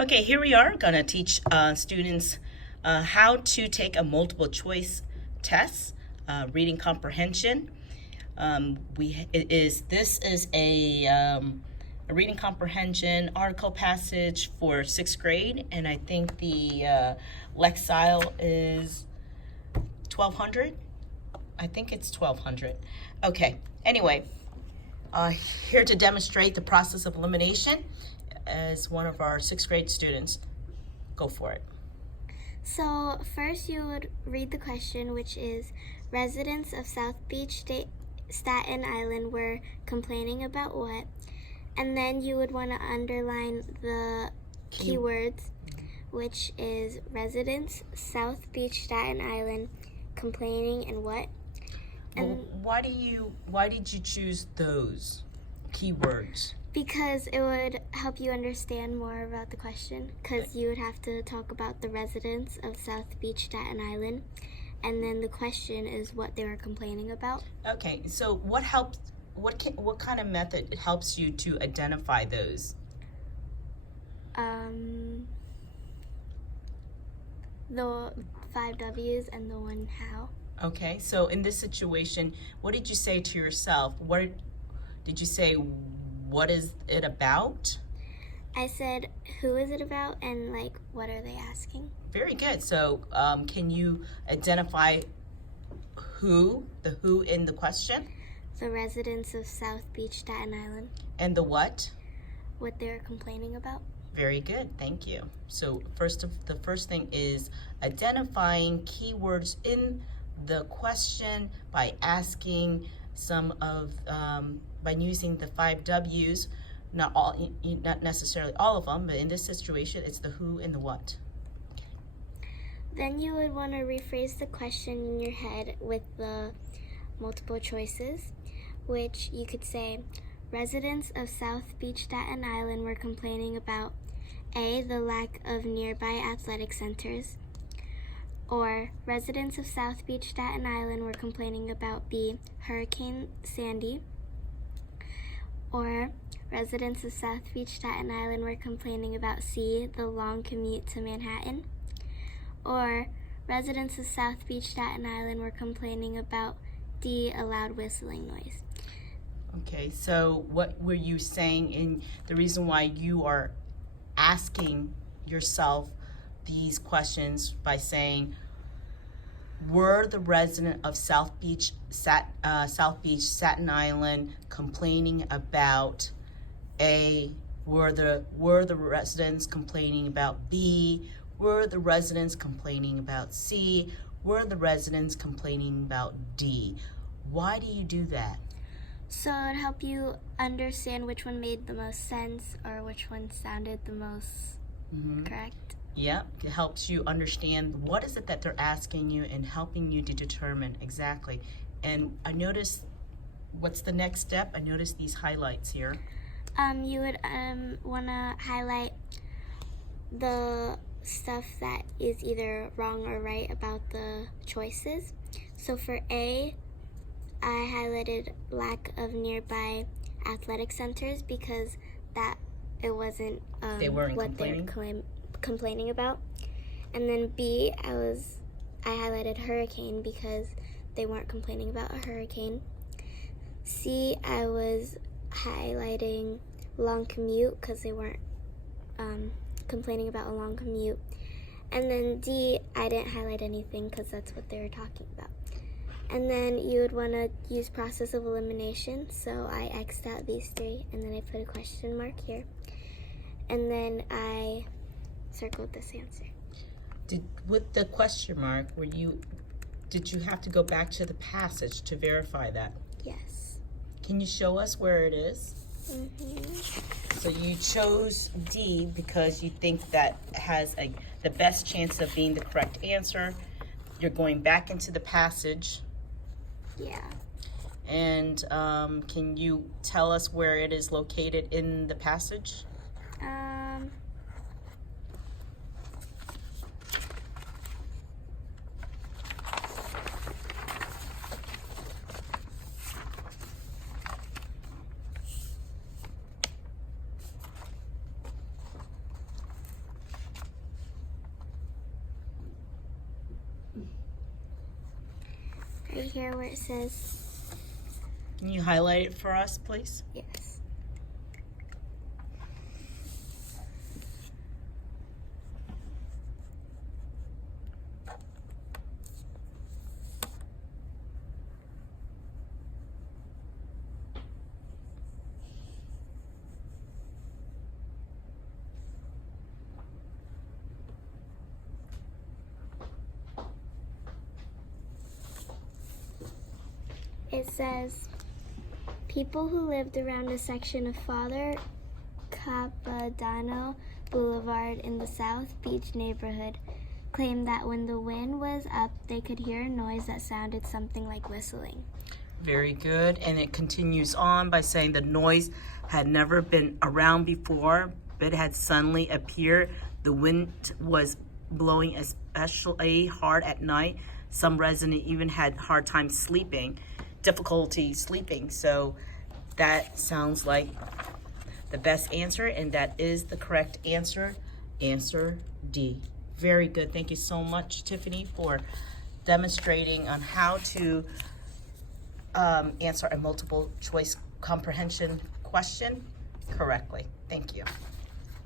Okay, here we are going to teach students how to take a multiple choice test, reading comprehension. This is a reading comprehension article passage for 6th grade, and I think the Lexile is 1200. I think it's 1200. Okay, anyway, here to demonstrate the process of elimination as one of our 6th grade students. Go for it. So first you would read the question, which is, residents of South Beach, Staten Island were complaining about what? And then you would want to underline the keywords, which is residents, South Beach, Staten Island, complaining, and what? And why did you choose those keywords? Because it would help you understand more about the question, because you would have to talk about the residents of South Beach, Staten Island, and then the question is what they were complaining about. Okay, so what kind of method helps you to identify those? The 5 W's and the one how. Okay, so in this situation, what did you say to yourself? What did you say? What is it about? I said, who is it about, and what are they asking? Very good. So can you identify the who in the question? The residents of South Beach, Staten Island. And the what? What they're complaining about. Very good, thank you. So the first thing is identifying keywords in the question by asking by using the 5 W's, not necessarily all of them, but in this situation, it's the who and the what. Okay. Then you would want to rephrase the question in your head with the multiple choices, which you could say, residents of South Beach, Staten Island were complaining about A, the lack of nearby athletic centers, or residents of South Beach, Staten Island were complaining about B, Hurricane Sandy, or residents of South Beach, Staten Island were complaining about C, the long commute to Manhattan, or residents of South Beach, Staten Island were complaining about D, a loud whistling noise. Okay, so what were you saying in the reason why you are asking yourself these questions by saying, were the resident of South Beach, Staten Island complaining about A? Were the residents complaining about B? Were the residents complaining about C? Were the residents complaining about D? Why do you do that? So it would help you understand which one made the most sense or which one sounded the most correct. Yeah, it helps you understand what is it that they're asking you and helping you to determine exactly. And I noticed, what's the next step? I noticed these highlights here. You would want to highlight the stuff that is either wrong or right about the choices. So for A, I highlighted lack of nearby athletic centers because that it wasn't they weren't what complaining? they were complaining about. And then B, I highlighted hurricane because they weren't complaining about a hurricane. C, I was highlighting long commute because they weren't complaining about a long commute. And then D, I didn't highlight anything because that's what they were talking about. And then you would want to use process of elimination. So I X'd out these 3 and then I put a question mark here. And then I circled this answer. With the question mark, did you have to go back to the passage to verify that? Yes. Can you show us where it is? Mm-hmm. So you chose D because you think that has the best chance of being the correct answer. You're going back into the passage. Yeah. And can you tell us where it is located in the passage? right here where it says, Can you highlight it for us, please? yes. It says, people who lived around a section of Father Capodanno Boulevard in the South Beach neighborhood claimed that when the wind was up, they could hear a noise that sounded something like whistling. Very good. And it continues on by saying the noise had never been around before, but had suddenly appeared. The wind was blowing especially hard at night. Some residents even had hard time sleeping, difficulty sleeping. So that sounds like the best answer, and that is the correct answer. Answer D. Very good. Thank you so much, Tiffany, for demonstrating on how to answer a multiple choice comprehension question correctly. Thank you.